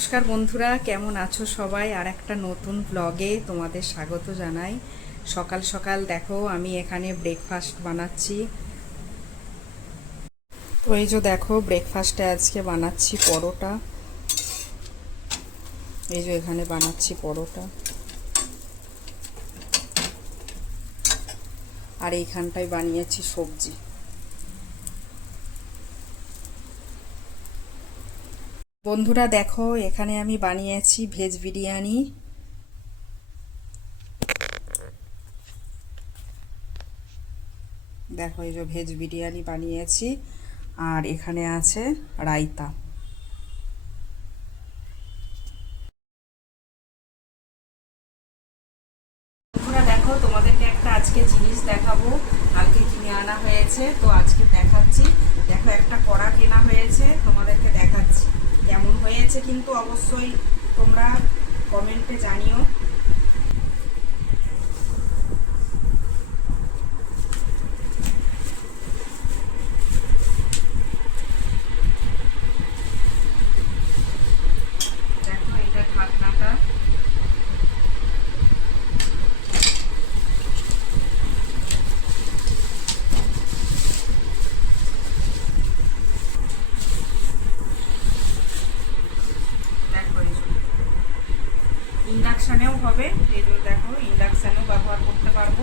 নমস্কার বন্ধুরা, কেমন আছো সবাই? আর একটা নতুন ব্লগে তোমাদের স্বাগত জানাই। সকাল সকাল দেখো আমি এখানে ব্রেকফাস্ট বানাচ্ছি। তো এই যে দেখো ব্রেকফাস্টে আজকে বানাচ্ছি পরোটা। এই যে এখানে বানাচ্ছি পরোটা, আর এইখানটায় বানিয়েছি সবজি। বন্ধুরা দেখো এখানে আমি বানিয়েছি ভেজ বিরিয়ানি। দেখো এই যে ভেজ বিরিয়ানি বানিয়েছি, আর এখানে আছে রায়তা। বন্ধুরা দেখো তোমাদেরকে একটা আজকে জিনিস দেখাবো। কালকে কিনে আনা হয়েছে, তো আজকে দেখাচ্ছি। দেখো একটা কড়া কেনা হয়েছে, তোমাদেরকে দেখাচ্ছি কেমন হয়েছে, কিন্তু অবশ্যই তোমরা কমেন্টে জানিও। দেখো এটা ঢাকনাটা। দেখো এই ইন্ডাকশানেও হবে, এই যে দেখো ইন্ডাকশানেও ব্যবহার করতে পারবো।